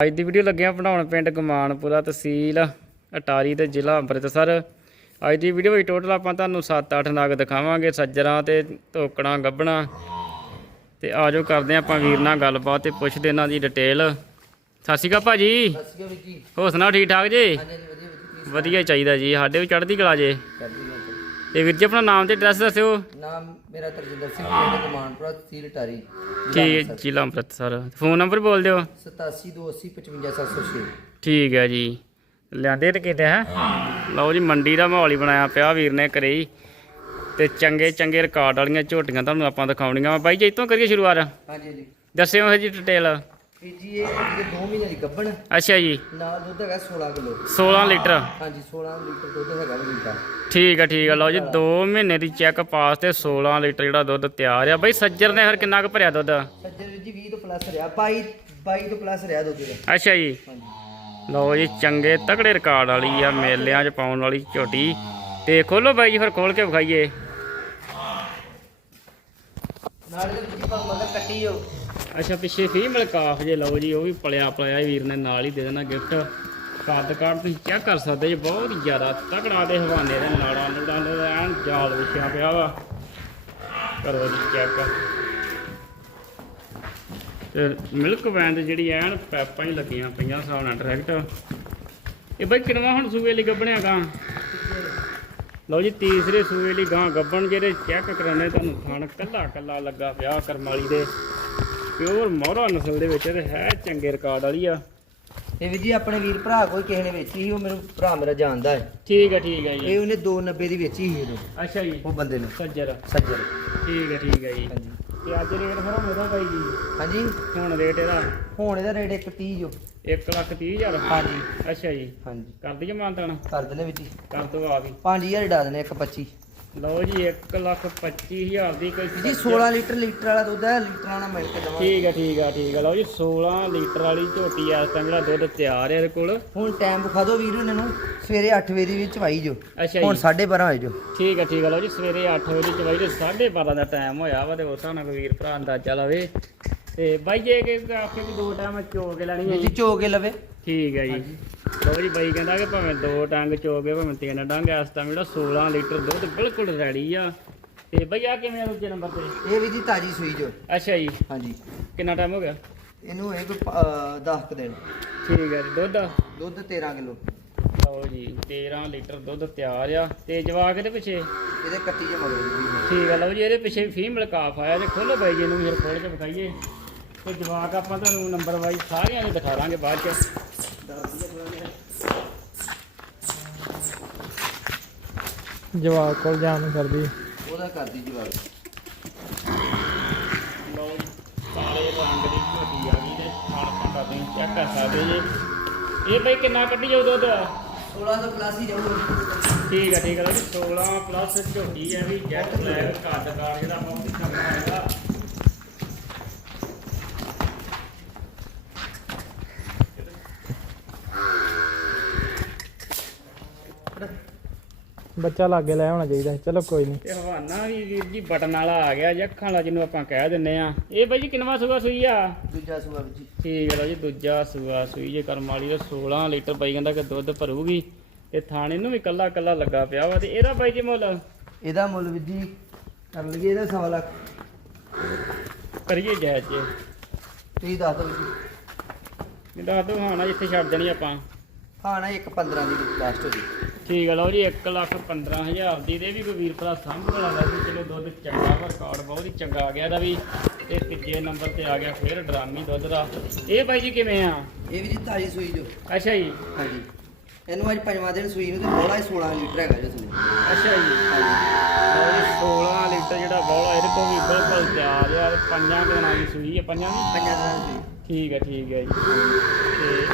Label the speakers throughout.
Speaker 1: ਅੱਜ ਦੀ ਵੀਡੀਓ ਲੱਗਿਆ ਬਣਾਉਣ ਪਿੰਡ ਗਮਾਨਪੁਰਾ ਤਹਿਸੀਲ ਅਟਾਰੀ ਤੇ ਜ਼ਿਲ੍ਹਾ ਅੰਮ੍ਰਿਤਸਰ। ਅੱਜ ਦੀ ਵੀਡੀਓ ਵਿੱਚ ਟੋਟਲ ਆਪਾਂ ਤੁਹਾਨੂੰ 7-8 ਨਗ ਦਿਖਾਵਾਂਗੇ ਸੱਜਰਾਂ ਤੇ ਧੋਕਣਾ ਗੱਬਣਾ ਤੇ ਆਜੋ ਕਰਦੇ ਹਾਂ ਆਪਾਂ ਵੀਰ ਨਾਲ ਗੱਲਬਾਤ ਤੇ ਪੁੱਛਦੇ ਇਹਨਾਂ ਦੀ ਡਿਟੇਲ ਸਤਿ ਸ਼੍ਰੀ ਅਕਾਲ ਭਾਜੀ।
Speaker 2: ਸਤਿ ਸ਼੍ਰੀ ਅਕਾਲ ਜੀ।
Speaker 1: ਹੋਰ ਸੁਣਾਓ ਠੀਕ ਠਾਕ ਜੀ?
Speaker 2: ਵਧੀਆ
Speaker 1: ਹੀ ਚਾਹੀਦਾ ਜੀ। ਸਾਡੇ ਵੀ ਚੜ੍ਹਦੀ ਕਲਾ ਜੇ।
Speaker 2: ਹਾਂ
Speaker 1: ਤੇ ਵੀਰ ਜੀ ਆਪਣਾ ਨਾਮ ਤੇ ਐਡਰੈਸ ਦੱਸਿਓ।
Speaker 2: ਨਾਮ ਮੇਰਾ ਤਰਜਿੰਦਰ ਸਿੰਘ ਪਿੰਡ ਕਮਾਨਪੁਰਾ ਤਹਿਸੀਲ ਟਾਰੀ
Speaker 1: ਠੀਕ ਜ਼ਿਲ੍ਹਾ ਅੰਮ੍ਰਿਤਸਰ। ਫੋਨ ਨੰਬਰ ਬੋਲ ਦਿਓ।
Speaker 2: 8728055706
Speaker 1: ਠੀਕ ਹੈ ਜੀ। ਲਿਆਂਦੇ ਤੇ ਕਿਤੇ ਹੈ? ਲਓ ਜੀ ਮੰਡੀ ਦਾ ਮਾਹੌਲ ਹੀ ਬਣਾਇਆ ਪਿਆ ਵੀਰ ਨੇ ਹੀ। ਤੇ ਚੰਗੇ ਚੰਗੇ ਰਿਕਾਰਡ ਵਾਲੀਆਂ ਝੋਟੀਆਂ ਤੁਹਾਨੂੰ ਆਪਾਂ ਦਿਖਾਉਣੀਆਂ ਬਾਈ ਜੀ ਇਤੋਂ ਕਰੀਏ ਸ਼ੁਰੂਆਤ?
Speaker 2: ਹਾਂਜੀ ਜੀ
Speaker 1: ਦੱਸਿਓ ਇਹ ਜੀ ਡਿਟੇਲ
Speaker 2: ਵੀਰ ਜੀ ਇਹ ਇਹਦੇ 2 ਮਹੀਨੇ ਦੀ ਗੱਭਣ
Speaker 1: ਅੱਛਾ ਜੀ।
Speaker 2: ਨਾਲ ਦੁੱਧ ਹੈਗਾ 16 ਕਿਲੋ।
Speaker 1: 16 ਲੀਟਰ।
Speaker 2: ਹਾਂਜੀ 16 ਲੀਟਰ ਦੁੱਧ ਹੈਗਾ ਵੀਰ ਦਾ
Speaker 1: ਠੀਕ ਹੈ ਠੀਕ ਹੈ ਲਓ ਜੀ 2 ਮਹੀਨੇ ਦੀ ਚੈੱਕ ਪਾਸ ਤੇ 16 ਲੀਟਰ ਜਿਹੜਾ ਦੁੱਧ ਤਿਆਰ ਆ। ਬਾਈ ਸੱਜਰ ਨੇ ਫਿਰ ਕਿੰਨਾ ਕੁ ਭਰਿਆ ਦੁੱਧ?
Speaker 2: ਸੱਜਰ ਵੀਰ ਜੀ 20 ਤੋਂ ਪਲੱਸ ਰਿਹਾ 22 22 ਤੋਂ ਪਲੱਸ ਰਿਹਾ ਦੁੱਧ ਦਾ
Speaker 1: ਅੱਛਾ ਜੀ। ਲਓ ਜੀ ਚੰਗੇ ਤਕੜੇ ਰਿਕਾਰਡ ਵਾਲੀ ਆ ਮੇਲਿਆਂ 'ਚ ਪਾਉਣ ਵਾਲੀ ਝੋਟੀ। ਤੇ ਖੋਲੋ ਬਾਈ ਜੀ ਫਿਰ ਖੋਲ ਕੇ ਵਿਖਾਈਏ।
Speaker 2: ਨਾਲ ਇਹਦੇ ਵਿੱਚ ਮਗਰ ਕੱਟੀ ਜੋ
Speaker 1: ਅੱਛਾ, ਪਿੱਛੇ ਫੀਮੇਲ ਕਾਫ ਜੇ, ਲਓ ਜੀ, ਉਹ ਵੀ ਪਲਿਆ ਪਲਿਆ ਵੀਰ ਨੇ ਨਾਲ ਹੀ ਦੇ ਦੇਣਾ ਗਿਫਟ ਕੱਦ ਕਾਰਡ ਤੁਸੀਂ ਚੈੱਕ ਕਰ ਸਕਦੇ ਜੀ, ਬਹੁਤ ਜ਼ਿਆਦਾ ਤਕੜਾ ਦੇ ਹਵਾਨੇ ਦੇ ਨਾੜਾਂ ਨੂੜਾਂ ਦੇ ਐਨ ਜਾਲ ਵਿਛਿਆ ਪਿਆ ਵਾ। ਕਰੋ ਜੀ ਚੈੱਕ ਤੇ ਮਿਲਕ ਵੈਨ ਜਿਹੜੀ ਐਨ ਪੈਪਾਂ ਹੀ ਲੱਗੀਆਂ ਪਈਆਂ ਹਿਸਾਬ ਨਾਲ ਡਾਇਰੈਕਟ ਇਹ ਬਾਈ ਕਿਨਵਾ ਹੁਣ ਸੂਏ ਲਈ ਗੱਬਣਿਆ ਗਾਂ? ਲਓ ਜੀ, ਤੀਸਰੇ ਸੂਏ ਲਈ ਗਾਂ ਗੱਬਣ ਜਿਹੜੇ ਚੈੱਕ ਕਰਾਉਣੇ ਤੁਹਾਨੂੰ ਥਣ ਕੱਲਾ ਕੱਲਾ ਲੱਗਾ ਪਿਆ ਕਰਮਾਲੀ ਦੇ। ਪਿਓਰ ਮੋਹਰਾ ਨਸਲ ਦੇ ਵਿੱਚ ਤੇ ਹੈ ਚੰਗੇ ਰਿਕਾਰਡ ਵਾਲੀ ਆ।
Speaker 2: ਇਹ ਵੀਰ ਜੀ ਆਪਣੇ ਵੀਰ ਭਰਾ ਕੋਈ ਕਿਸੇ ਨੇ ਵੇਚੀ ਸੀ ਉਹ ਮੈਨੂੰ ਭਰਾ ਮੇਰਾ ਜਾਣਦਾ ਹੈ।
Speaker 1: ਠੀਕ ਹੈ ਠੀਕ ਹੈ ਜੀ।
Speaker 2: ਇਹ ਉਹਨੇ 290 ਦੀ ਵੇਚੀ ਸੀ ਇਹਨੂੰ।
Speaker 1: ਅੱਛਾ ਜੀ।
Speaker 2: ਉਹ ਬੰਦੇ ਨੂੰ।
Speaker 1: ਸੱਜਰ।
Speaker 2: ਸੱਜਰ।
Speaker 1: ਠੀਕ ਹੈ ਠੀਕ ਹੈ ਜੀ।
Speaker 2: ਹਾਂਜੀ।
Speaker 1: ਤੇ ਅੱਜ ਰੇਟ ਫਿਰ ਮੇਰਾ ਬਾਈ ਜੀ।
Speaker 2: ਹਾਂਜੀ।
Speaker 1: ਹੁਣ ਰੇਟ ਇਹਦਾ?
Speaker 2: ਹੁਣ ਇਹਦਾ ਰੇਟ 130 ਜੋ।
Speaker 1: 1 ਲੱਖ 30 ਹਜ਼ਾਰ।
Speaker 2: ਹਾਂਜੀ।
Speaker 1: ਅੱਛਾ ਜੀ।
Speaker 2: ਹਾਂਜੀ।
Speaker 1: ਕਰ ਦਈਏ ਮਾਨਤਾਨ?
Speaker 2: ਕਰ ਦਿੰਦੇ ਵਿੱਚ
Speaker 1: ਕਰ ਦੋ ਆ ਵੀ
Speaker 2: 5000 ਡਾ ਦਿੰਦੇ 125
Speaker 1: ਲਓ ਜੀ 1 ਲੱਖ 25 ਹਜ਼ਾਰ ਦੀ ਕੋਈ
Speaker 2: ਜੀ 16 ਲੀਟਰ ਲੀਟਰ ਵਾਲਾ ਦੁੱਧ ਹੈ ਲੀਟਰਾਂ ਨਾਲ ਮਿਲ ਕੇ ਦਵਾਂਗੇ।
Speaker 1: ਠੀਕ ਹੈ ਠੀਕ ਹੈ ਠੀਕ ਹੈ ਲਓ ਜੀ 16 ਲੀਟਰ ਵਾਲੀ ਝੋਟੀ ਆ ਟਾਈਮ ਜਿਹੜਾ ਦੁੱਧ ਤਿਆਰ ਹੈ ਇਹਦੇ ਕੋਲ।
Speaker 2: ਹੁਣ ਟਾਈਮ ਵਿਖਾ ਦਿਓ ਵੀਰ ਇਹਨਾਂ ਨੂੰ ਸਵੇਰੇ 8 ਵਜੇ ਦੀ ਵਿੱਚ ਵਾਈ ਜੋ।
Speaker 1: ਅੱਛਾ
Speaker 2: ਹੁਣ
Speaker 1: ਜੀ
Speaker 2: 12:30 ਹੋਏ ਜੋ।
Speaker 1: ਠੀਕ ਹੈ ਠੀਕ ਹੈ ਲਓ ਜੀ ਸਵੇਰੇ 8 ਵਜੇ ਚ ਬਾਈ ਦੇ 12:30 ਦਾ ਟਾਈਮ ਹੋਇਆ ਵਾ ਤੇ ਉਸ ਨਾਲ ਕੋਈ ਵੀਰ ਭਰਾ ਅੰਦਾਜ਼ਾ ਲਵੇ। ਤੇ ਬਾਈ ਜੇ ਕਿ ਆਖੇ ਵੀ ਦੋ ਟਾਈਮ ਚੋ ਕੇ ਲੈਣੀ ਹੈ ਜੀ
Speaker 2: ਚੋ ਕੇ ਲਵੇ।
Speaker 1: ਠੀਕ ਹੈ ਜੀ। ਲਓ ਜੀ ਬਾਈ ਕਹਿੰਦਾ ਕਿ ਭਾਵੇਂ ਦੋ ਟੰਗ ਚੋ ਕੇ ਭਾਵੇਂ ਤਿੰਨ ਡੰਗ ਇਸ ਟਾਈਮ ਜਿਹੜਾ 16 ਲੀਟਰ ਦੁੱਧ ਬਿਲਕੁਲ ਰੈਡੀ ਆ। ਤੇ ਬਈ ਆ ਕਿਵੇਂ ਆ ਦੂਜੇ ਨੰਬਰ ਤੇ?
Speaker 2: ਇਹ ਵੀ ਜੀ ਤਾਜੀ ਸੂਈ ਜੋ।
Speaker 1: ਅੱਛਾ ਜੀ।
Speaker 2: ਹਾਂਜੀ।
Speaker 1: ਕਿੰਨਾ ਟਾਈਮ ਹੋ ਗਿਆ?
Speaker 2: ਇਹਨੂੰ ਇਹ ਕੋਈ 10 ਕੁ ਦਿਨ।
Speaker 1: ਠੀਕ ਹੈ ਜੀ ਦੁੱਧ?
Speaker 2: ਦੁੱਧ 13 ਕਿਲੋ।
Speaker 1: ਲਓ ਜੀ 13 ਲੀਟਰ ਦੁੱਧ ਤਿਆਰ ਆ। ਤੇ ਜਵਾਕ ਦੇ ਪਿੱਛੇ?
Speaker 2: ਇਹਦੇ ਕੱਟੀ ਜੋ ਮਗਰ।
Speaker 1: ਠੀਕ ਆ ਲਓ ਜੀ ਇਹਦੇ ਪਿੱਛੇ ਫੀਮੇਲ ਕਾਫ ਆਇਆ ਜੇ ਖੋਲੋ ਬਾਈ ਜੀ ਇਹਨੂੰ ਫਿਰ ਖੋਲ ਕੇ ਵਿਖਾਈਏ। ਤੇ ਜਵਾਕ ਆਪਾਂ ਤੁਹਾਨੂੰ ਨੰਬਰ ਵਾਈਜ਼ ਸਾਰਿਆਂ ਦੇ ਦਿਖਾ ਦਾਂਗੇ ਬਾਅਦ ਚ।
Speaker 3: ਜਵਾਕ ਕੋਲ ਜਾਣ ਨੂੰ ਕਰਦੀ
Speaker 2: ਉਹਦਾ ਕਰਦੀ ਜਵਾਬ
Speaker 1: ਲਓ ਜੀ ਕਾਲੇ ਰੰਗ ਦੀ ਝੋਟੀ ਆ ਗਈ ਤੇ ਖਾਣ ਪਾਂਦਾ ਤੁਸੀਂ ਚੈੱਕ ਕਰ ਸਕਦੇ ਜੀ। ਇਹ ਬਈ ਕਿੰਨਾ ਕੱਢੀ ਜਾਊ ਦੁੱਧ?
Speaker 2: 16 ਤੋਂ ਪਲੱਸ ਹੀ ਜਾਊਗਾ।
Speaker 1: ਠੀਕ ਆ ਠੀਕ ਆ ਲਓ ਜੀ 16 ਪਲੱਸ ਝੋਟੀ ਆ ਵੀ ਜੈਟ ਬਲੈਕ ਕੱਦ ਕਾਰ ਜਿਹੜਾ ਆਪਾਂ ਉਹ ਦਿਖਾਉਣਾ ਹੈਗਾ
Speaker 3: ਬੱਚਾ ਲਾਗੇ ਲੈ ਆਉਣਾ ਚਾਹੀਦਾ ਸੀ। ਚਲੋ ਕੋਈ ਨਹੀਂ।
Speaker 1: ਤੇ ਹਵਾਨਾ ਵੀ ਵੀਰ ਜੀ ਬਟਨ ਵਾਲਾ ਆ ਗਿਆ ਜੀ ਅੱਖਾਂ ਵਾਲਾ ਜਿਹਨੂੰ ਆਪਾਂ ਕਹਿ ਦਿੰਨੇ ਆ ਇਹ ਬਾਈ ਜੀ ਕਿੰਨਵਾ ਸੂਆ ਸੂਈ ਆ?
Speaker 2: ਦੂਜਾ ਸੂਆ ਵੀਰ ਜੀ।
Speaker 1: ਠੀਕ ਹੈ ਲਓ ਜੀ ਦੂਜਾ ਸੂਆ ਸੂਈ ਜੇ ਕਰਮ ਵਾਲੀ ਦਾ 16 ਲੀਟਰ ਬਾਈ ਕਹਿੰਦਾ ਕਿ ਦੁੱਧ ਭਰੂਗੀ। ਤੇ ਥਾਣੇ ਨੂੰ ਵੀ ਕੱਲਾ ਕੱਲਾ ਲੱਗਾ ਪਿਆ ਵਾ ਤੇ ਇਹਦਾ ਬਾਈ ਜੀ ਮੁੱਲ?
Speaker 2: ਇਹਦਾ ਮੁੱਲ ਵੀਰ ਜੀ ਕਰ ਲਈਏ ਇਹਦਾ ਸਵਾ ਲੱਖ।
Speaker 1: ਕਰੀਏ ਜਾਇਜ਼ ਜੇ।
Speaker 2: ਤੁਸੀਂ ਦੱਸ ਦਿਓ ਵੀਰ ਜੀ।
Speaker 1: ਇਹ ਦੱਸ ਦੋ ਹਾਂ ਨਾ ਜਿੱਥੇ ਛੱਡ ਦੇਣੀ ਆਪਾਂ।
Speaker 2: ਹਾਂ ਨਾ ਇੱਕ 15 ਦੀ ਲਾਸਟ ਹੋ ਜੀ।
Speaker 1: ਠੀਕ ਹੈ ਲਓ ਜੀ 1 ਲੱਖ 15000 ਦੀ ਦੇ ਵੀ ਕੋਈ ਵੀਰ ਭਰਾ ਸਾਂਭ ਵਾਲਾ ਦਾ ਵੀ ਚਲੋ ਦੁੱਧ ਚੰਗਾ ਵਾ ਰਿਕਾਰਡ ਬਹੁਤ ਹੀ ਚੰਗਾ ਆ ਗਿਆ ਇਹਦਾ ਵੀ। ਤੇ ਤੀਜੇ ਨੰਬਰ ਤੇ ਆ ਗਿਆ ਫੇਰ ਡਰਾਮੀ ਦੁੱਧ ਦਾ। ਇਹ ਬਾਈ ਜੀ ਕਿਵੇਂ ਆ?
Speaker 2: ਇਹ ਵੀ ਜੀ ਤਾਜੀ ਸੂਈ ਜੋ।
Speaker 1: ਅੱਛਾ ਜੀ।
Speaker 2: ਹਾਂਜੀ। ਇਹਨੂੰ ਅੱਜ ਪੰਜਵਾਂ ਦਿਨ ਸੂਈ ਨੂੰ ਤੇ ਬੋਲਾ ਹੀ 16 ਲੀਟਰ ਹੈਗਾ ਜੀ ਸੂਈ।
Speaker 1: ਅੱਛਾ ਜੀ। ਲਓ ਜੀ 16 ਲੀਟਰ ਜਿਹੜਾ ਬੌਲਾ ਇਹਦੇ ਕੋਲ ਵੀ ਬਿਲਕੁਲ ਤਿਆਰ ਆ ਤੇ ਪੰਜਾਂ ਦੇ ਨਾਲ ਹੀ ਸੂਈ ਹੈ ਪੰਜਾਂ ਦੀ?
Speaker 2: ਪੰਜਾਂ ਦਿਨਾਂ ਦੀ
Speaker 1: ਠੀਕ ਹੈ ਠੀਕ ਹੈ ਜੀ।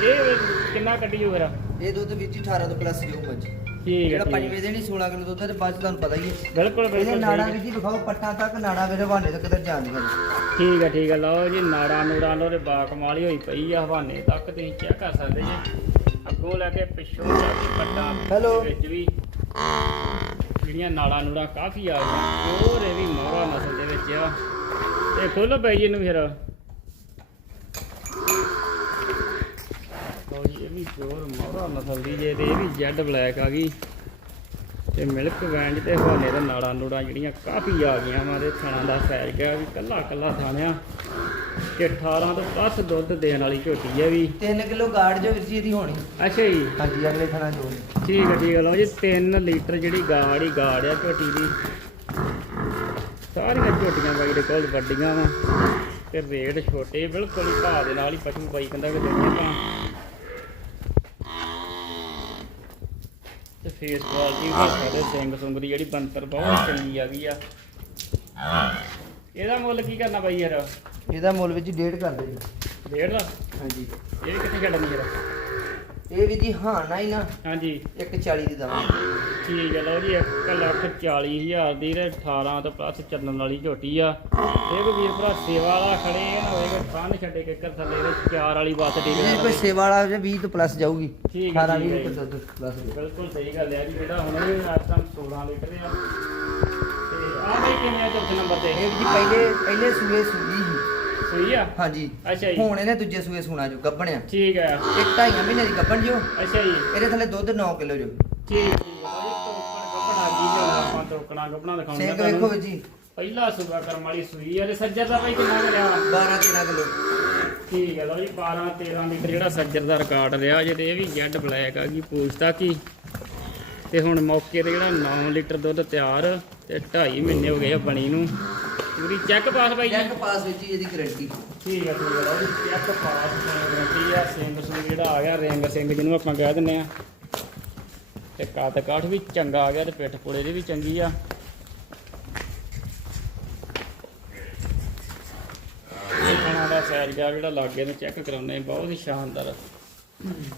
Speaker 1: ਤੇ ਇਹ ਕਿੰਨਾ ਕੱਢੀ ਜੋ ਫਿਰ।
Speaker 2: ਇਹ ਦੁੱਧ ਜੀ 18 ਤੋਂ ਪਲੱਸ ਜਾਊਗਾ ਜੀ
Speaker 1: ਠੀਕ ਹੈ
Speaker 2: ਜਿਹੜਾ
Speaker 1: ਠੀਕ
Speaker 2: ਪੰਜਵੇਂ ਦਿਨ ਹੀ 16 ਕਿਲੋ ਦੁੱਧ ਹੈ ਤੇ ਬਾਅਦ ਚ ਤੁਹਾਨੂੰ ਪਤਾ ਹੀ ਹੈ।
Speaker 1: ਬਿਲਕੁਲ
Speaker 2: ਇਹਦੇ
Speaker 1: ਬਿਲਕੁਲ
Speaker 2: ਨਾੜਾਂ
Speaker 1: ਸਹੀ
Speaker 2: ਵੀ ਜੀ ਵਿਖਾਓ ਪੱਟਾਂ ਤੱਕ ਨਾੜਾਂ ਮੇਰੇ ਹਵਾਨੇ ਤੋਂ ਕਿਧਰ ਜਾਂਦੀਆਂ ਨੇ
Speaker 1: ਠੀਕ ਹੈ ਠੀਕ ਹੈ ਲਓ ਜੀ ਨਾੜਾ ਨੂੜਾ ਲੋ ਤੇ ਬਾਕਮਾਲੀ ਹੋਈ ਪਈ ਆ ਹਵਾਨੇ ਤੱਕ ਤੁਸੀਂ ਚੈੱਕ ਕਰ ਸਕਦੇ ਜੀ। ਅੱਗੋਂ ਲੈ ਕੇ ਪਿੱਛੋਂ ਤੱਕ ਪੱਟਾਂ
Speaker 2: Hello.
Speaker 1: ਦੇ ਵਿੱਚ ਵੀ ਜਿਹੜੀਆਂ ਨਾੜਾ ਨੂੜਾ ਕਾਫੀ ਆ ਗਈਆਂ ਹੋਰ ਇਹ ਵੀ ਮੋਹਰਾ ਨਸਲ ਦੇ ਵਿੱਚ ਆ। ਤੇ ਖੋਲੋ ਬਾਈ ਜੀ ਨੂੰ ਫਿਰ। ਵੀ ਜੇ ਤੇ ਇਹ ਵੀ ਜੈਡ ਬਲੈਕ ਆ ਗਈ। ਤੇ ਮਿਲਕ ਵੈਂਜ ਤੇ ਹਵਾਲੇ ਦੇ ਨਾੜਾਂ ਨੂੜਾਂ ਜਿਹੜੀਆਂ ਕਾਫੀ ਆ ਗਈਆਂ ਵਾ ਤੇ ਥਣਾ ਦਾ ਸਾਈਜ਼ ਗਿਆ ਵੀ ਕੱਲਾ ਕੱਲਾ ਥਾਣਿਆ। ਕਿ 18 ਤੋਂ ਪਲੱਸ ਦੁੱਧ ਦੇਣ ਵਾਲੀ ਝੋਟੀ ਹੈ ਵੀ।
Speaker 2: 3 ਕਿਲੋ ਗਾੜ ਜੋ ਜੀ ਇਹਦੀ ਹੋਣੀ।
Speaker 1: ਅੱਛਾ ਜੀ।
Speaker 2: ਹਾਂਜੀ ਅਗਲੇ ਥਣਾ ਜੋ
Speaker 1: ਠੀਕ ਹੈ ਠੀਕ ਹੈ ਲਓ ਜੀ 3 ਲੀਟਰ ਜਿਹੜੀ ਗਾੜ ਹੀ ਗਾੜ ਆ ਝੋਟੀ ਦੀ। ਸਾਰੀਆਂ ਝੋਟੀਆਂ ਬਾਈ ਦੇ ਕੋਲ ਵੱਡੀਆਂ ਵਾ। ਤੇ ਰੇਟ ਛੋਟੇ ਬਿਲਕੁਲ ਹੀ ਭਾਅ ਦੇ ਨਾਲ ਹੀ ਪਸ਼ੂ ਬਾਈ ਕਹਿੰਦਾ ਕਿ ਦੇਣੇ ਤਾਂ ਫੇਸ ਕੁਆਲਿਟੀ ਵੀ ਸਾਡੇ ਸਿੰਘ ਸੁੰਗ ਦੀ ਜਿਹੜੀ ਬੰਤਰ ਬਹੁਤ ਚੰਗੀ ਆ ਗਈ ਆ। ਇਹਦਾ ਮੁੱਲ ਕੀ ਕਰਨਾ ਬਾਈ ਯਾਰ?
Speaker 2: ਇਹਦਾ ਮੁੱਲ ਵਿੱਚ ਡੇਢ ਕਰਦੇ ਜੀ।
Speaker 1: ਡੇਢ? ਦਾ
Speaker 2: ਹਾਂਜੀ।
Speaker 1: ਇਹ ਕਿੱਥੇ ਛੱਡਣੀ ਯਾਰ?
Speaker 2: ਇਹ ਵੀ ਜੀ ਹਾਂ ਨਾ ਹੀ ਨਾ।
Speaker 1: ਹਾਂਜੀ।
Speaker 2: 140 ਦੀ ਦਵਾਂਗੇ
Speaker 1: ਠੀਕ ਹੈ ਲਓ ਜੀ 1 ਲੱਖ 40 ਹਜ਼ਾਰ ਦੀ ਤੇ 18 ਤੋਂ ਪਲੱਸ ਚੱਲਣ ਵਾਲੀ ਝੋਟੀ ਆ। ਇਹ ਕੋਈ ਵੀਰ ਭਰਾ ਸੇਵਾ ਵਾਲਾ ਖੜੇ ਇਹ ਨਾ ਹੋਏਗਾ ਕੰਨ ਛੱਡੇ ਕਿੱਕਰ ਥੱਲੇ ਤੇ ਚਾਰ ਵਾਲੀ ਬੱਤ ਡੀ
Speaker 2: ਜੇ ਕੋਈ ਸੇਵਾ ਵਾਲਾ ਹੋਵੇ 20 ਤੋਂ ਪਲੱਸ ਜਾਊਗੀ।
Speaker 1: ਠੀਕ ਹੈ,
Speaker 2: 18
Speaker 1: ਠੀਕ
Speaker 2: 20
Speaker 1: ਹੈ।
Speaker 2: ਤੋਂ ਦੁੱਧ ਪਲੱਸ
Speaker 1: ਬਿਲਕੁਲ ਸਹੀ ਗੱਲ ਹੈ ਜੀ ਜਿਹੜਾ ਹੁਣ ਇਸ ਟਾਈਮ 16 ਲੀਟਰ ਆ। ਤੇ ਆ ਬਈ ਕਿੰਨੇ ਆ ਚੌਥੇ ਨੰਬਰ ਤੇ।
Speaker 2: ਇਹ ਵੀ ਜੀ ਪਹਿਲੇ ਪਹਿਲੇ ਸੂਏ ਸੂਈ ਸੀ।
Speaker 1: ਸਹੀ ਆ?
Speaker 2: ਹਾਂਜੀ।
Speaker 1: ਅੱਛਾ ਜੀ।
Speaker 2: ਹੁਣ ਇਹਨੇ ਦੂਜੇ ਸੂਏ ਸੁਣਾ ਜੋ ਗੱਬਣਿਆ
Speaker 1: ਠੀਕ ਹੈ
Speaker 2: ਇੱਕ ਢਾਈਆਂ ਮਹੀਨੇ ਦੀ ਗੱਬਣ ਜੋ
Speaker 1: ਅੱਛਾ ਜੀ।
Speaker 2: ਇਹਦੇ ਥੱਲੇ ਦੁੱਧ 9 ਕਿਲੋ ਜੋ
Speaker 1: ਠੀਕ ਠੀਕ ਹੈ ਜੀ। ਤੋਕਣ ਗੱਪਣਾ ਜੀ ਲਿਆਉਣਾ ਆਪਾਂ ਤੋਕਣਾ ਗੱਪਣਾ ਦਿਖਾਉਣਾ
Speaker 2: ਸਿੰਘ ਵੇਖੋ ਵੀਰ ਜੀ।
Speaker 1: ਪਹਿਲਾ ਸੁਬਾ ਕਰਮ ਵਾਲੀ ਸੂਈ ਆ ਤੇ ਸੱਜਰ ਦਾ ਬਈ ਕਿੰਨਾ ਕਰਿਆ?
Speaker 2: 12 13 ਕਿਲੋ।
Speaker 1: ਠੀਕ ਹੈ ਲਓ ਜੀ 12 13 ਲੀਟਰ ਜਿਹੜਾ ਸੱਜਰ ਦਾ ਰਿਕਾਰਡ ਰਿਹਾ ਜੇ ਤੇ ਇਹ ਵੀ ਜੈਡ ਬਲੈਕ ਆ ਗਈ ਪੁੱਛਤਾ ਕੀ। ਤੇ ਹੁਣ ਮੌਕੇ ਤੇ ਜਿਹੜਾ 9 ਲੀਟਰ ਦੁੱਧ ਤਿਆਰ ਤੇ 2.5 ਮਹੀਨੇ ਹੋ ਗਏ ਆ ਬਣੀ ਨੂੰ। ਪੂਰੀ ਚੈੱਕ ਪਾਸ ਬਾਈ ਜੀ।
Speaker 2: ਚੈੱਕ ਪਾਸ ਵਿੱਚ ਹੀ ਇਹਦੀ ਗਰੰਟੀ
Speaker 1: ਠੀਕ ਹੈ ਠੀਕ ਲਓ ਜੀ ਚੈੱਕ ਪਾਸ ਗਰੰਟੀ ਆ ਸਿੰਘ ਸੁੰਗ ਜਿਹੜਾ ਆ ਗਿਆ ਰਿੰਗ ਸਿੰਘ ਜਿਹਨੂੰ ਆਪਾਂ ਕਹਿ ਦਿੰਨੇ ਆ। ਤੇ ਕੱਦ ਕਾਠ ਵੀ ਚੰਗਾ ਆ ਗਿਆ ਤੇ ਪਿੱਠ ਪੁੜੇ ਦੀ ਵੀ ਚੰਗੀ ਆ। ਇਹ ਖਾਣਾ ਦਾ ਸਾਈਜ਼ ਗਿਆ ਜਿਹੜਾ ਲਾਗੇ ਨੂੰ ਚੈੱਕ ਕਰਾਉਨੇ ਬਹੁਤ ਹੀ ਸ਼ਾਨਦਾਰ।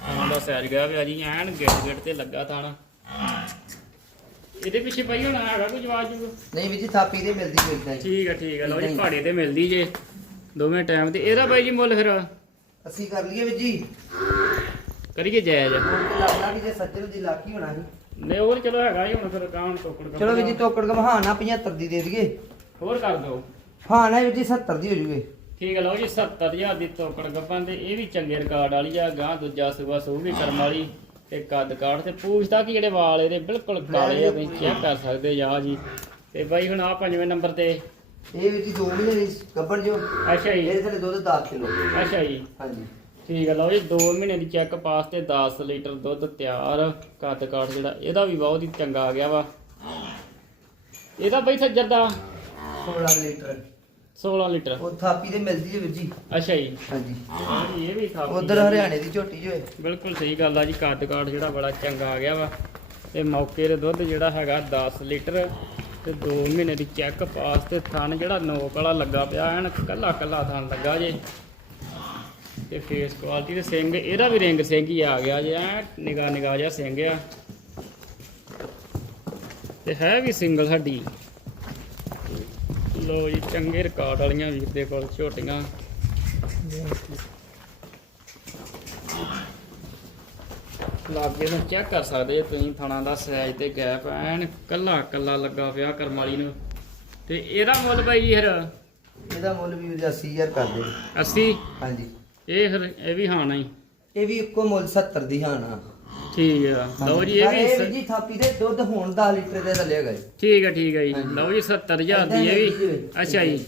Speaker 1: ਖਾਣਾ ਦਾ ਸਾਈਜ਼ ਗਿਆ ਵੀ ਅਜੀ ਐਨ ਗਿੱਟ ਗਿੱਟ ਤੇ ਲੱਗਾ ਥਾਣਾ। ਇਹਦੇ ਪਿੱਛੇ ਪਈ ਹੋਣਾ ਹੈਗਾ ਕੋਈ ਜਵਾਬ ਜੂ
Speaker 2: ਨਹੀਂ ਵੀਰ ਜੀ ਥਾਪੀ ਦੇ ਮਿਲਦੀ ਮਿਲਦਾ ਜੀ
Speaker 1: ਠੀਕ ਹੈ ਠੀਕ ਹੈ ਲਓ ਜੀ। ਪਹਾੜੇ ਤੇ ਮਿਲਦੀ ਜੇ। ਦੋਵੇਂ ਟਾਈਮ ਤੇ। ਇਹਦਾ ਬਾਈ ਜੀ ਮੁੱਲ ਫਿਰ?
Speaker 2: ਅਸੀਂ ਕਰ ਲਈਏ ਵੀਰ ਜੀ।
Speaker 1: ਕਰੀਏ ਜਾਇਜ਼।
Speaker 2: ਤੇ ਲੱਗਦਾ ਕਿ ਜੇ ਸੱਜਣ ਦੀ ਲਾਕੀ ਹੋਣਾ ਸੀ।
Speaker 1: ਨਹੀਂ ਹੋਰ ਚਲੋ ਹੈਗਾ ਹੀ ਹੁਣ ਫਿਰ ਕਾਹਨ ਟੋਕੜ
Speaker 2: ਚਲੋ ਵੀਰ ਜੀ ਤੋਕੜ ਗਮਹਾਨਾ 75 ਦੀ ਦੇ ਦਈਏ।
Speaker 1: ਹੋਰ ਕਰ ਦਿਓ।
Speaker 2: ਹਾਂ ਨਾ ਜੀ 70 ਦੀ ਹੋ ਜੂਗੇ।
Speaker 1: ਠੀਕ ਹੈ ਲਓ ਜੀ 70000 ਦੀ ਤੋਕੜ ਗੱਪਾਂ ਦੇ ਇਹ ਵੀ ਚੰਗੇ ਰਿਕਾਰਡ ਵਾਲੀ ਆ ਗਾਂ ਦੂਜਾ ਸੂਆ ਸੂ ਵੀ ਕਰਮ ਵਾਲੀ। ਤੇ ਕੱਦ ਕਾਠ ਤੇ ਪੂਛਤਾ ਕਿ ਜਿਹੜੇ ਵਾਲ ਇਹਦੇ ਬਿਲਕੁਲ ਕਾਲੇ ਆ ਤੁਸੀਂ ਚੈੱਕ ਕਰ ਸਕਦੇ ਜਾ ਜੀ। ਤੇ ਬਾਈ ਹੁਣ ਆ ਪੰਜਵੇਂ ਨੰਬਰ ਤੇ।
Speaker 2: ਇਹ ਜੀ 2 ਮਹੀਨੇ ਦੀ ਗੱਬਣ ਜੋ
Speaker 1: ਅੱਛਾ ਜੀ।
Speaker 2: ਇਹਦੇ ਥੱਲੇ ਦੁੱਧ 10 ਕਿਲੋ।
Speaker 1: ਅੱਛਾ ਜੀ।
Speaker 2: ਹਾਂਜੀ।
Speaker 1: ਠੀਕ ਹੈ ਲਓ ਜੀ 2 ਮਹੀਨੇ ਦੀ ਚੈੱਕ ਪਾਸ ਤੇ 10 ਲੀਟਰ ਦੁੱਧ ਤਿਆਰ। ਕੱਦ ਕਾਠ ਜਿਹੜਾ ਇਹਦਾ ਵੀ ਬਹੁਤ ਹੀ ਚੰਗਾ ਆ ਗਿਆ ਵਾ। ਇਹਦਾ ਬਈ ਸੱਜਰ ਦਾ?
Speaker 2: 16 ਲੀਟਰ।
Speaker 1: 16 ਲੀਟਰ।
Speaker 2: ਉਹ ਥਾਪੀ ਦੇ ਮਿਲਦੀ ਹੈ ਵੀਰ ਜੀ।
Speaker 1: ਅੱਛਾ ਜੀ।
Speaker 2: ਹਾਂਜੀ।
Speaker 1: ਇਹ ਵੀ ਥਾਪੀ
Speaker 2: ਉਧਰ। ਹਰਿਆਣੇ ਦੀ ਝੋਟੀ ਜੋ ਹੈ।
Speaker 1: ਬਿਲਕੁਲ ਸਹੀ ਗੱਲ ਆ ਜੀ ਕੱਦ ਕਾਠ ਜਿਹੜਾ ਬੜਾ ਚੰਗਾ ਆ ਗਿਆ ਵਾ। ਤੇ ਮੌਕੇ ਤੇ ਦੁੱਧ ਜਿਹੜਾ ਹੈਗਾ 10 ਲੀਟਰ ਤੇ 2 ਮਹੀਨੇ ਦੀ ਚੈੱਕ ਪਾਸ ਤੇ ਥਣ ਜਿਹੜਾ ਨੋਕ ਵਾਲਾ ਲੱਗਾ ਪਿਆ ਐਨ ਕੱਲਾ ਕੱਲਾ ਥਣ ਲੱਗਾ ਜੇ। ਤੇ ਫੇਸ ਕੁਆਲਿਟੀ ਤੇ ਸਿੰਘ ਇਹਦਾ ਵੀ ਰਿੰਗ ਸਿੰਘ ਹੀ ਆ ਗਿਆ ਜੇ ਐ ਨਿਗਾ ਨਿਗਾ ਜਿਹਾ ਸਿੰਘ ਆ। ਤੇ ਹੈ ਵੀ ਸਿੰਗਲ ਹੱਡੀ ਲੋ ਜੀ ਚੰਗੇ ਰਿਕਾਰਡ ਵਾਲੀਆਂ ਵੀਰ ਦੇ ਕੋਲ ਝੋਟੀਆਂ। ਲਾਗੇ ਨੂੰ ਚੈੱਕ ਕਰ ਸਕਦੇ ਤੁਸੀਂ ਥਣਾ ਦਾ ਸਾਈਜ਼ ਤੇ ਗੈਪ ਐਨ ਕੱਲਾ ਕੱਲਾ ਲੱਗਾ ਪਿਆ ਕਰਮ ਵਾਲੀ ਨੂੰ। ਤੇ ਇਹਦਾ ਮੁੱਲ ਬਾਈ ਜੀ ਫਿਰ?
Speaker 2: ਇਹਦਾ ਮੁੱਲ ਵੀ ਵੀਰ ਜੀ 80000 ਕਰ ਦੇ
Speaker 1: 80
Speaker 2: ਹਾਂਜੀ।
Speaker 1: ਇਹ ਫਿਰ ਇਹ ਵੀ ਹਾਂ ਨਹੀਂ।
Speaker 2: ਇਹ ਵੀ ਇੱਕੋ ਮੁੱਲ 70 ਦੀ ਹਾਂ ਨਾ।
Speaker 1: ਠੀਕ ਹੈ ਲਓ ਜੀ ਇਹ ਵੀ ਸ-
Speaker 2: ਜੀ ਥਾਪੀ ਦੇ ਦੁੱਧ ਹੁਣ 10 ਲੀਟਰ ਦੇ ਥੱਲੇ ਹੈਗਾ ਜੀ।
Speaker 1: ਠੀਕ ਹੈ ਠੀਕ ਹੈ ਜੀ।
Speaker 2: ਹਾਂਜੀ।
Speaker 1: ਲਓ ਜੀ 70000 ਦੀ ਇਹ ਵੀ। ਅੱਛਾ ਜੀ।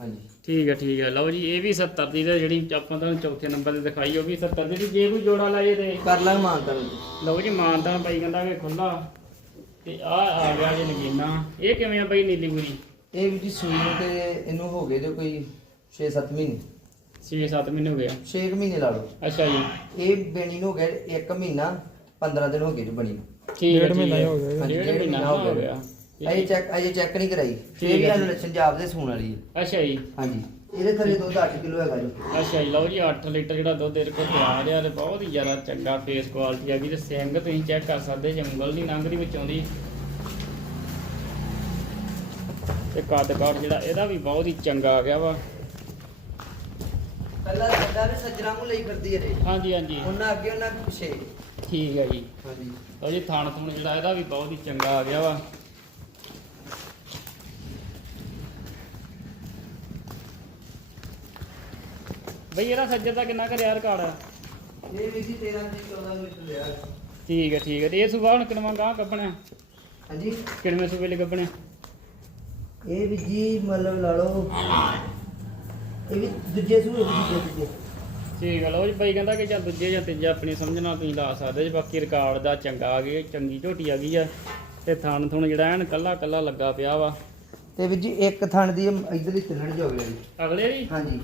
Speaker 2: ਹਾਂਜੀ।
Speaker 1: ਠੀਕ ਹੈ ਠੀਕ ਹੈ ਲਓ ਜੀ ਇਹ ਵੀ 70 ਦੀ ਤੇ ਜਿਹੜੀ ਆਪਾਂ ਤੁਹਾਨੂੰ ਚੌਥੇ ਨੰਬਰ ਤੇ ਦਿਖਾਈ ਉਹ ਵੀ 70 ਦੀ। ਜੇ ਕੋਈ ਜੋੜਾ ਲਾਏ ਤੇ
Speaker 2: ਕਰ ਲਾਂਗੇ ਮਾਨਤਾ ਨੂੰ।
Speaker 1: ਲਓ ਜੀ ਮਾਨਦਾਨ ਬਾਈ ਕਹਿੰਦਾ ਕਿ ਖੁੱਲਾ ਤੇ ਆ ਆ ਗਿਆ ਜੀ ਨਗੀਨਾ। ਇਹ ਕਿਵੇਂ ਆ ਬਾਈ ਨੀਲੀ ਪੂਰੀ
Speaker 2: ਇਹ ਵੀ ਜੀ ਸੂਈ ਨੂੰ ਤੇ ਇਹਨੂੰ ਹੋ ਗਏ ਜੋ ਕੋਈ 6-7 ਮਹੀਨੇ।
Speaker 1: 6-7 ਮਹੀਨੇ ਹੋ ਗਏ ਆ।
Speaker 2: 6 ਮਹੀਨੇ ਲਾ ਲਓ।
Speaker 1: ਅੱਛਾ ਜੀ।
Speaker 2: ਇਹ ਬਣੀ ਨੂੰ ਹੋ ਗਏ 1 ਮਹੀਨਾ। 15 ਦਿਨ ਹੋ ਗਏ ਜੋ ਬਣੀ ਨੂੰ।
Speaker 1: ਠੀਕ ਹੈ
Speaker 3: ਡੇਢ ਮਹੀਨਾ ਹੀ ਹੋ। ਗਿਆ
Speaker 2: ਹਾਂਜੀ,
Speaker 1: ਡੇਢ ਮਹੀਨਾ ਹੋ ਗਿਆ।
Speaker 2: ਅਜੇ ਚੈੱਕ ਅਜੇ ਚੈੱਕ ਨਹੀਂ ਕਰਾਈ।
Speaker 1: ਠੀਕ
Speaker 2: ਇਹ ਵੀ
Speaker 1: ਹੈ
Speaker 2: ਹਾਲੇ
Speaker 1: ਜੀ।
Speaker 2: ਲੱਛਣ ਜਾਬ ਦੇ ਸੂਣ ਵਾਲੀ ਹੈ।
Speaker 1: ਅੱਛਾ ਜੀ।
Speaker 2: ਹਾਂਜੀ। ਇਹਦੇ ਥੱਲੇ ਦੁੱਧ 8 ਕਿਲੋ ਹੈਗਾ ਜੀ।
Speaker 1: ਅੱਛਾ ਜੀ ਲਓ ਜੀ 8 ਲੀਟਰ ਜਿਹੜਾ ਦੁੱਧ ਇਹਦੇ ਕੋਲ ਤਿਆਰ ਆ ਤੇ ਬਹੁਤ ਹੀ ਜ਼ਿਆਦਾ ਚੰਗਾ ਫੇਸ ਕੁਆਲਿਟੀ ਆ ਗਈ ਤੇ ਸਿੰਘ ਤੁਸੀਂ ਚੈੱਕ ਕਰ ਸਕਦੇ ਜੇ ਉਂਗਲ ਦੀ ਨੰਗ ਦੀ ਵਿੱਚ ਆਉਂਦੀ ਤੇ ਕੱਦ ਕਾਠ ਜਿਹੜਾ ਇਹਦਾ ਵੀ ਬਹੁਤ ਹੀ ਚੰਗਾ ਆ ਗਿਆ ਵਾ।
Speaker 2: ਪਹਿਲਾਂ ਸੱਜਾ ਵੀ ਸੱਜਣਾ ਨੂੰ ਲਈ ਫਿਰਦੀ ਹੈ
Speaker 1: ਹਾਂਜੀ ਹਾਂਜੀ।
Speaker 2: ਉਹਨਾਂ ਅੱਗੇ ਉਹਨਾਂ ਪਿੱਛੇ।
Speaker 1: ਠੀਕ ਹੈ ਜੀ।
Speaker 2: ਹਾਂਜੀ।
Speaker 1: ਲਓ ਜੀ ਥਾਣ ਥੂਣ ਜਿਹੜਾ ਇਹਦਾ ਵੀ ਬਹੁਤ ਹੀ ਚੰਗਾ ਆ ਗਿਆ ਵਾ। ਬਈ ਇਹਦਾ ਸੱਜਰ ਦਾ ਕਿੰਨਾ ਕਰਿਆ ਰਿਕਾਰਡ
Speaker 2: ਇਹ ਵੀ ਜੀ 13 ਤੇ 14 ਲੀਟਰ ਲਿਆ
Speaker 1: ਠੀਕ ਹੈ ਠੀਕ ਹੈ। ਤੇ ਇਹ ਸੂਬਾ ਹੁਣ ਕਿਨਵਾਂ ਗਾਂ ਗੱਬਣਾ
Speaker 2: ਹਾਂਜੀ।
Speaker 1: ਕਿਨਵੇਂ ਸੂਬੇ ਲਈ ਗੱਬਣਾ
Speaker 2: ਇਹ ਵੀ ਜੀ ਮਤਲਬ ਲਾ ਲਓ ਇਹ ਵੀ ਦੂਜੇ ਸੂਏ ਦੂਜੇ ਦੂਜੇ।
Speaker 1: ਠੀਕ ਹੈ ਲਓ ਜੀ ਬਾਈ ਕਹਿੰਦਾ ਕਿ ਜਾਂ ਦੂਜੇ ਜਾਂ ਤੀਜੇ ਆਪਣੀ ਸਮਝ ਨਾਲ ਤੁਸੀਂ ਲਾ ਸਕਦੇ ਜੀ ਬਾਕੀ ਰਿਕਾਰਡ ਦਾ ਚੰਗਾ ਆ ਗਿਆ ਚੰਗੀ ਝੋਟੀ ਆ ਗਈ ਆ ਤੇ ਥਣ ਥੁਣ ਜਿਹੜਾ ਐਨ ਕੱਲਾ ਕੱਲਾ ਲੱਗਾ ਪਿਆ ਵਾ।
Speaker 2: ਤੇ ਵੀ ਜੀ ਇੱਕ ਥਣ ਦੀ ਇਧਰਲੀ ਤਿੰਨੜ ਜੋਗ ਲਈ
Speaker 1: ਅਗਲੇ ਜੀ
Speaker 2: ਹਾਂਜੀ।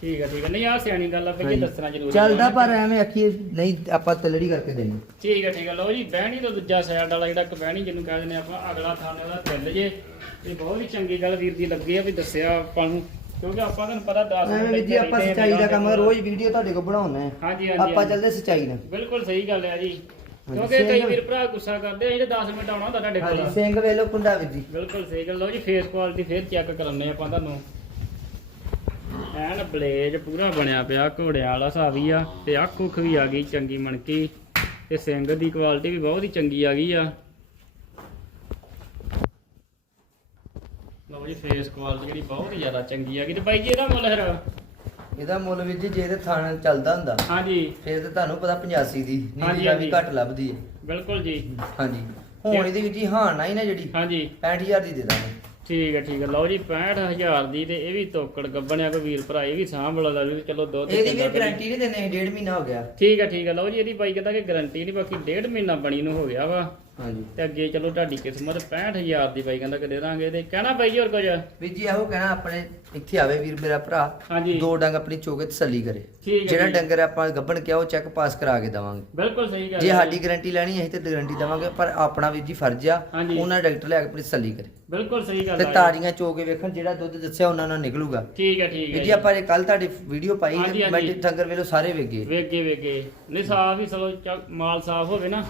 Speaker 1: ਠੀਕ ਹੈ ਠੀਕ ਹੈ ਨਹੀਂ ਆ ਸਿਆਣੀ ਗੱਲ ਆ ਬਈ ਦੱਸਣਾ ਜ਼ਰੂਰੀ
Speaker 2: ਚੱਲਦਾ
Speaker 1: ਆ।
Speaker 2: ਪਰ ਐਵੇਂ ਆਖੀਏ ਨਹੀਂ ਆਪਾਂ ਤਲੜੀ ਕਰਕੇ ਦੇਣੀ।
Speaker 1: ਠੀਕ ਹੈ ਠੀਕ ਹੈ ਲਓ ਜੀ ਬਹਿਣੀ ਤੋਂ ਦੂਜਾ ਸਾਈਡ ਵਾਲਾ ਜਿਹੜਾ ਇੱਕ ਬਹਿਣੀ ਜਿਹਨੂੰ ਕਹਿੰਦੇ ਨੇ ਆਪਾਂ ਅਗਲਾ ਥਾਣੇ ਉਹਦਾ ਤਿੱਲ ਜੇ। ਇਹ ਬਹੁਤ ਹੀ ਚੰਗੀ ਗੱਲ ਵੀਰ ਦੀ ਲੱਗੀ ਆ ਵੀ ਦੱਸਿਆ ਆਪਾਂ ਨੂੰ। ਕਿਉਂਕਿ ਆਪਾਂ ਤੁਹਾਨੂੰ ਪਤਾ 10
Speaker 2: ਐਵੇਂ ਵੀ ਜੀ ਆਪਾਂ ਸਚਾਈ ਦਾ ਕੰਮ ਰੋਜ਼ ਵੀਡੀਓ ਤੁਹਾਡੇ ਕੋਲ ਬਣਾਉਣਾ ਹੈ
Speaker 1: ਹਾਂਜੀ ਹਾਂਜੀ
Speaker 2: ਆਪਾਂ
Speaker 1: ਹਾਂਜੀ।
Speaker 2: ਚੱਲਦੇ ਸਚਾਈ ਨਾਲ।
Speaker 1: ਬਿਲਕੁਲ ਸਹੀ ਗੱਲ ਹੈ ਜੀ।
Speaker 2: ਹਾਂਜੀ,
Speaker 1: ਕਿਉਂਕਿ ਕਈ ਵੀਰ ਭਰਾ ਗੁੱਸਾ ਕਰਦੇ ਆ ਜਿਹੜੇ 10 ਮਿੰਟ ਆਉਣਾ ਹੁੰਦਾ ਤੁਹਾਡੇ
Speaker 2: ਹਾਂਜੀ
Speaker 1: ਕੋਲ
Speaker 2: ਸਿੰਘ ਵੇਲੋ ਕੁੰਡਾ ਵੀ ਜੀ।
Speaker 1: ਬਿਲਕੁਲ ਸਹੀ ਗੱਲ ਲਓ ਜੀ ਫੇਸ ਕੁਆਲਿਟੀ ਫੇਰ ਚੈੱਕ ਕਰਾਉਂਦੇ ਆਪਾਂ ਤੁਹਾਨੂੰ। ਐਨ ਬਲੇਜ ਪੂਰਾ ਬਣਿਆ ਪਿਆ ਘੋੜਿਆਂ ਵਾਲਾ ਹੀ ਆ ਤੇ ਅੱਖ ਉੱਖ ਵੀ ਆ ਗਈ ਚੰਗੀ ਮਣਕੀ ਤੇ ਸਿੰਘ ਦੀ ਕੁਆਲਿਟੀ ਵੀ ਬਹੁਤ ਹੀ ਚੰਗੀ ਆ ਗਈ ਆ। ਜੀ ਫੇਸ ਕੁਆਲਿਟੀ ਜਿਹੜੀ ਬਹੁਤ ਜ਼ਿਆਦਾ ਚੰਗੀ ਆ ਤੇ ਬਾਈ ਜੀ ਇਹਦਾ ਮੁੱਲ ਫਿਰ?
Speaker 2: ਇਹਦਾ ਮੁੱਲ ਵੀ ਜੀ ਜੇ ਤੇ ਥਾਣ ਚੱਲਦਾ ਹੁੰਦਾ
Speaker 1: ਹਾਂਜੀ।
Speaker 2: ਫਿਰ ਤੇ ਤੁਹਾਨੂੰ ਪਤਾ 85 ਦੀ
Speaker 1: ਹਾਂਜੀ,
Speaker 2: ਨੀਲੀ ਦਾ ਵੀ
Speaker 1: ਹਾਂਜੀ।
Speaker 2: ਘੱਟ ਲੱਭਦੀ ਹੈ
Speaker 1: ਬਿਲਕੁਲ ਜੀ।
Speaker 2: ਹਾਂਜੀ। ਹੁਣ ਇਹਦੀ ਵੀ ਜੀ ਹਾਂ ਨਾ ਹੀ ਨਾ ਜਿਹੜੀ
Speaker 1: ਹਾਂਜੀ।
Speaker 2: 65000 ਦੀ ਦੇ ਦਾਂਗੇ।
Speaker 1: ਠੀਕ ਹੈ ਠੀਕ ਹੈ ਲਓ ਜੀ 65000 ਦੀ ਤੇ ਇਹ ਵੀ ਤੋਕੜ ਗੱਬਣਿਆ ਕੋਈ ਵੀਰ ਭਰਾ ਇਹ ਵੀ ਸਾਂਭ ਲਾ ਵੀ ਚਲੋ ਦੁੱਧ
Speaker 2: ਇਹਦੀ ਵੀ
Speaker 1: ਚੰਗਾ।
Speaker 2: ਗਾਰੰਟੀ ਨਹੀਂ ਦਿੰਦੇ ਡੇਢ ਮਹੀਨਾ ਹੋ ਗਿਆ।
Speaker 1: ਠੀਕ ਹੈ ਠੀਕ ਹੈ ਲਓ ਜੀ ਇਹਦੀ ਬਾਈ ਕਹਿੰਦਾ ਕਿ ਗਾਰੰਟੀ ਨਹੀਂ ਬਾਕੀ ਡੇਢ ਮਹੀਨਾ ਬਣੀ ਨੂੰ ਹੋ ਗਿਆ ਵਾ।
Speaker 2: ਹਾਂਜੀ।
Speaker 1: ਤੇ ਅੱਗੇ ਚਲੋ ਤੁਹਾਡੀ ਕਿਸਮਤ 65000 ਦੀ ਬਾਈ ਕਹਿੰਦਾ ਕਿ ਦੇ ਦਾਂਗੇ ਤੇ ਕਹਿਣਾ ਬਾਈ ਜੀ ਹੋਰ ਕੁਝ?
Speaker 2: ਵੀ ਜੀ ਇਹੋ ਕਹਿਣਾ ਆਪਣੇ ਇੱਥੇ ਆਵੇ ਵੀਰ ਮੇਰਾ ਭਰਾ
Speaker 1: ਹਾਂਜੀ।
Speaker 2: ਦੋ ਡੰਗ ਆਪਣੀ ਚੋਕੇ ਤਸੱਲੀ ਕਰੇ।
Speaker 1: ਠੀਕ ਹੈ
Speaker 2: ਜਿਹੜਾ
Speaker 1: ਜੀ।
Speaker 2: ਡੰਗਰ ਆਪਾਂ ਗੱਭਣ ਕਿਹਾ ਉਹ ਚੈੱਕ ਪਾਸ ਕਰਾ ਕੇ ਦਵਾਂਗੇ।
Speaker 1: ਬਿਲਕੁਲ ਸਹੀ ਗੱਲ
Speaker 2: ਜੇ
Speaker 1: ਹੈ।
Speaker 2: ਸਾਡੀ ਗਾਰੰਟੀ ਲੈਣੀ ਹੈ ਤੇ ਗਾਰੰਟੀ ਦਵਾਂਗੇ ਪਰ ਆਪਣਾ ਵੀਰ ਜੀ ਫਰਜ਼ ਆ
Speaker 1: ਹਾਂਜੀ।
Speaker 2: ਉਹਨਾਂ ਡਾਕਟਰ ਲੈ ਕੇ ਆਪਣੀ ਤਸੱਲੀ ਕਰੇ।
Speaker 1: ਬਿਲਕੁਲ ਸਹੀ ਗੱਲ
Speaker 2: ਤੇ
Speaker 1: ਹੈ
Speaker 2: ਤਾਰੀਆਂ ਚੋਕੇ ਵੇਖਣ ਜਿਹੜਾ ਦੁੱਧ ਦੱਸਿਆ ਉਹਨਾਂ ਨਾਲ ਨਿਕਲੂਗਾ।
Speaker 1: ਠੀਕ ਹੈ ਠੀਕ ਹੈ
Speaker 2: ਜੀ ਆਪਾਂ ਇਹ ਕੱਲ ਤੁਹਾਡੀ ਵੀਡੀਓ ਪਾਈ
Speaker 1: ਹਾਂਜੀ,
Speaker 2: ਤੇ
Speaker 1: ਹਾਂਜੀ।
Speaker 2: ਮੈਂ ਡੰਗਰ ਵੇਲੋ ਸਾਰੇ ਵੇਗੇ
Speaker 1: ਵੇਗੇ ਵੇਗੇ ਨਹੀਂ ਸਾਫ਼ ਹੀ ਚਲੋ ਚੱਲ ਮਾਲ ਸਾਫ਼ ਹੋਵੇ ਨਾ।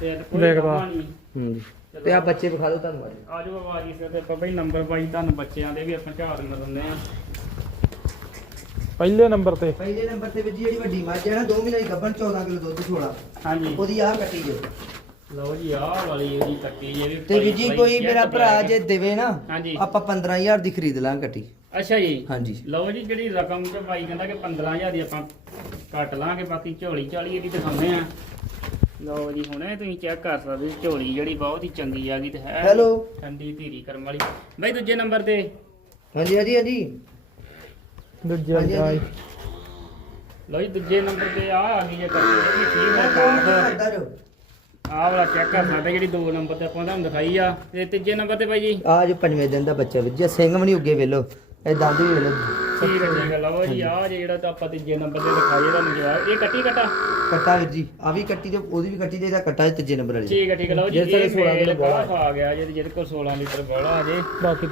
Speaker 1: ਤੇ ਕੋਈ। ਕੰਮਾਂ ਨਹੀਂ
Speaker 2: ਹੂੰ ਤੇ ਆ ਬੱਚੇ ਵਿਖਾ ਦਿਓ ਤੁਹਾਨੂੰ ਅੱਜ
Speaker 1: ਆਜੋ ਆਵਾਜ਼ ਇਸ ਤੇ ਆਪਾਂ ਬਈ ਨੰਬਰ ਬਾਈ ਤੁਹਾਨੂੰ ਬੱਚਿਆਂ ਦੇ ਵੀ ਆਪਾਂ ਝਾੜ ਦਿੰਦੇ ਆ
Speaker 3: ਪਹਿਲੇ ਨੰਬਰ ਤੇ।
Speaker 2: ਪਹਿਲੇ ਨੰਬਰ ਤੇ ਜੀ ਜਿਹੜੀ ਵੱਡੀ ਮੱਝ ਹੈ ਨਾ 2 ਮਹੀਨੇ ਦੀ ਗੱਭਣ 14 ਕਿਲੋ ਦੁੱਧ ਛੋੜਾ
Speaker 1: ਹਾਂਜੀ।
Speaker 2: ਉਹਦੀ ਆਹ ਕੱਟੀ ਜੋ
Speaker 1: ਲਓ ਜੀ ਆਹ ਵਾਲੀ ਇਹਦੀ ਕੱਟੀ ਜੇ ਵੀ
Speaker 2: ਤੇ ਵੀਰ ਜੀ ਕੋਈ ਮੇਰਾ ਭਰਾ ਜੇ ਦੇਵੇ ਨਾ
Speaker 1: ਹਾਂਜੀ।
Speaker 2: ਆਪਾਂ 15000 ਦੀ ਖਰੀਦ ਲਾਂ ਕੱਟੀ।
Speaker 1: ਅੱਛਾ ਜੀ।
Speaker 2: ਹਾਂਜੀ।
Speaker 1: ਲਓ ਜੀ ਜਿਹੜੀ ਰਕਮ ਤੇ ਭਾਈ ਕਹਿੰਦਾ ਕਿ 15000 ਦੀ ਆਪਾਂ ਕੱਟ ਲਾਂਗੇ ਬਾਕੀ ਝੋਲੀ ਝਾਲੀ ਇਹਦੀ ਦਿਖਾਉਂਦੇ ਆ ਲਓ ਜੀ ਹੁਣੇ ਤੁਸੀਂ ਚੈੱਕ ਕਰ ਸਕਦੇ ਹੋ, ਝੋਲੀ ਜਿਹੜੀ ਬਹੁਤ ਹੀ ਚੰਗੀ ਆ ਗਈ ਤੇ ਹੈ
Speaker 2: ਹੈਲੋ
Speaker 1: ਠੰਡੀ ਧੀਰੀ ਕਰਮ ਵਾਲੀ। ਬਾਈ ਦੂਜੇ ਨੰਬਰ ਤੇ।
Speaker 2: ਹਾਂਜੀ ਹਾਂਜੀ ਹਾਂਜੀ।
Speaker 3: ਦੂਜੇ
Speaker 2: ਹਾਂਜੀ, ਹਾਂਜੀ।
Speaker 1: ਲਓ ਜੀ ਦੂਜੇ ਨੰਬਰ ਤੇ ਆ ਆ ਗਈ ਜੇ ਇਹ ਵੀ ਠੀਕ ਹੈ
Speaker 2: ਕਰਦਾ ਰਹੋ।
Speaker 1: ਆਹ ਵਾਲਾ ਚੈੱਕ ਕਰ ਸਕਦੇ ਜਿਹੜੀ ਦੋ ਨੰਬਰ ਤੇ ਆਪਾਂ ਤੁਹਾਨੂੰ ਦਿਖਾਈ ਆ। ਤੇ ਤੀਜੇ ਨੰਬਰ ਤੇ ਬਾਈ ਜੀ।
Speaker 2: ਆ ਜੋ ਪੰਜਵੇਂ ਦਿਨ ਦਾ ਬੱਚਾ ਵੀਰ ਜੀ ਸਿੰਘ ਵੀ ਨਹੀਂ ਉੱਗੇ ਵੇਲੋ। ਇਹ ਦੰਦ ਵੀ ਵੇਲੋ।
Speaker 1: ਠੀਕ ਹੈ ਠੀਕ ਹੈ ਲਓ ਜੀ ਆ ਜਿਹੜਾ ਤਾਂ ਆਪਾਂ ਤੀਜੇ ਨੰਬਰ ਤੇ ਦਿਖਾਈ ਇਹਦਾ ਜਵਾਬ ਇਹ ਕੱਟੀ ਕੱਟਾ?
Speaker 2: ਕੱਟਾ ਵੀਰ ਜੀ ਆ ਵੀ ਕੱਟੀ ਤੇ ਉਹਦੀ ਵੀ ਕੱਟੀ ਤੇ ਇਹਦਾ ਕੱਟਾ ਤੇ ਤੀਜੇ ਨੰਬਰ ਵਾਲੀ।
Speaker 1: ਠੀਕ ਹੈ ਠੀਕ ਹੈ ਲਓ ਜੀ
Speaker 2: ਜਿਹਦੇ ਕੋਲ
Speaker 1: ਇਹ
Speaker 2: 16 ਕਿਲੋ
Speaker 1: ਮੇਲ
Speaker 2: ਬੋਲਾ
Speaker 1: ਕਾਫ ਆ ਗਿਆ ਜਿਹਦੇ ਜਿਹਦੇ ਕੋਲ 16 ਲੀਟਰ ਬੋਲਾ ਆ ਜੇ।
Speaker 3: ਬਾਕੀ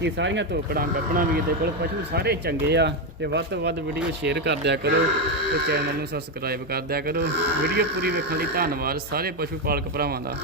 Speaker 1: ਤੇ ਸਾਰੀਆਂ ਧੋਕੜਾਂ ਕੱਪਣਾ ਵੀ ਇਹਦੇ ਕੋਲ। ਪਸ਼ੂ ਸਾਰੇ ਚੰਗੇ ਆ। ਤੇ ਵੱਧ ਤੋਂ ਵੱਧ ਵੀਡੀਓ ਸ਼ੇਅਰ ਕਰ ਦਿਆ ਕਰੋ ਤੇ ਚੈਨਲ ਨੂੰ ਸਬਸਕ੍ਰਾਈਬ ਕਰ ਦਿਆ ਕਰੋ। ਵੀਡੀਓ ਪੂਰੀ ਵੇਖਣ ਲਈ ਧੰਨਵਾਦ ਸਾਰੇ ਪਸ਼ੂ ਪਾਲਕ ਭਰਾਵਾਂ ਦਾ।